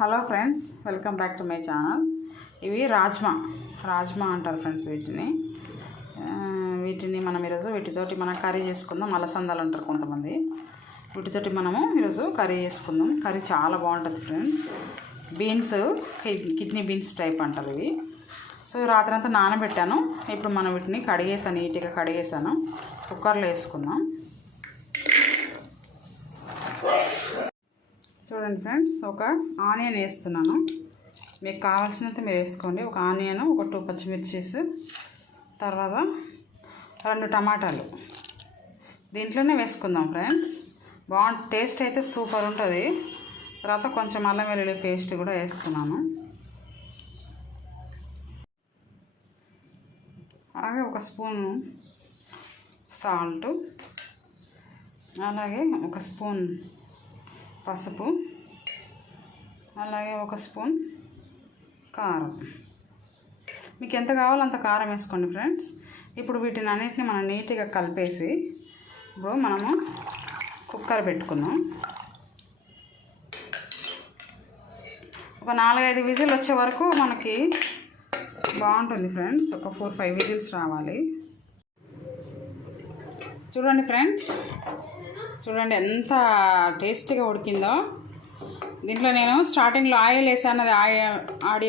Hello friends, welcome back to my channel. ఇవి రాజ్మా అంటారు friends. వీటిని మనం ఈరోజు వీటితోటి మనం కర్రీ చేసుకుందాం. అలసందలు అంటారు కొంతమంది. వీటితోటి మనము ఈరోజు కర్రీ చేసుకుందాం. కర్రీ చాలా బాగుంటుంది friends. Beans, kidney beans type అంటారు ఇవి. సో రాత్రంతా నానబెట్టాను. ఇప్పుడు మనం వీటిని కడిగేసాను, నీట్గా కడిగేసాను. కుక్కర్లో వేసుకుందాం. చూడండి ఫ్రెండ్స్, ఒక ఆనియన్ వేస్తున్నాను. మీకు కావాల్సినంత మీరు వేసుకోండి. ఒక ఆనియన్, ఒక 2 పచ్చిమిర్చీస్, తర్వాత 2 టమాటాలు దీంట్లోనే వేసుకుందాం ఫ్రెండ్స్. టేస్ట్ అయితే సూపర్ ఉంటుంది. తర్వాత కొంచెం అల్లం వెల్లుల్లి పేస్ట్ కూడా వేస్తున్నాను. అలాగే 1 స్పూను సాల్ట్, అలాగే 1 స్పూన్ పసుపు, అలాగే 1 స్పూన్ కారం. మీకు ఎంత కావాలో అంత కారం వేసుకోండి ఫ్రెండ్స్. ఇప్పుడు వీటిని అన్నిటిని మనం నీట్గా కలిపేసి ఇప్పుడు మనము కుక్కర్ పెట్టుకుందాం. ఒక 4-5 విజిల్ వచ్చే వరకు మనకి బాగుంటుంది ఫ్రెండ్స్. ఒక 4-5 విజిల్స్ రావాలి. చూడండి ఫ్రెండ్స్, చూడండి ఎంత టేస్టీగా ఉడికిందో. దీంట్లో నేను స్టార్టింగ్లో ఆయిల్ వేసాను, అది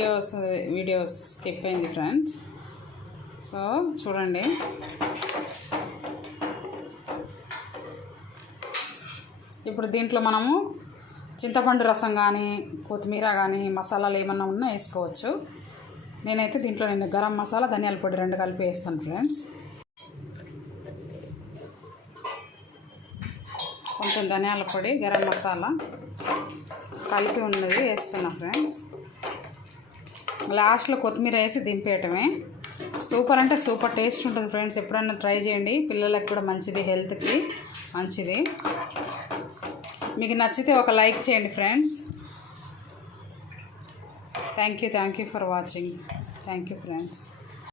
వీడియోస్ స్కిప్ అయింది ఫ్రెండ్స్. సో చూడండి, ఇప్పుడు దీంట్లో మనము చింతపండు రసం కానీ, కొత్తిమీర కానీ, మసాలాలు ఏమన్నా ఉన్నా వేసుకోవచ్చు. నేనైతే దీంట్లో గరం మసాలా, ధనియాల పొడి 2 కలిపి వేస్తాను ఫ్రెండ్స్. కొంచెం ధనియాల పొడి, గరం మసాలా కలిపి ఉన్నది వేస్తున్నా ఫ్రెండ్స్. లాస్ట్లో కొత్తిమీర వేసి దింపేయటమే. సూపర్ అంటే సూపర్ టేస్ట్ ఉంటుంది ఫ్రెండ్స్. ఎప్పుడన్నా ట్రై చేయండి, పిల్లలకు కూడా మంచిది, హెల్త్కి మంచిది. మీకు నచ్చితే ఒక లైక్ చేయండి friends. Thank you for watching. Thank you friends.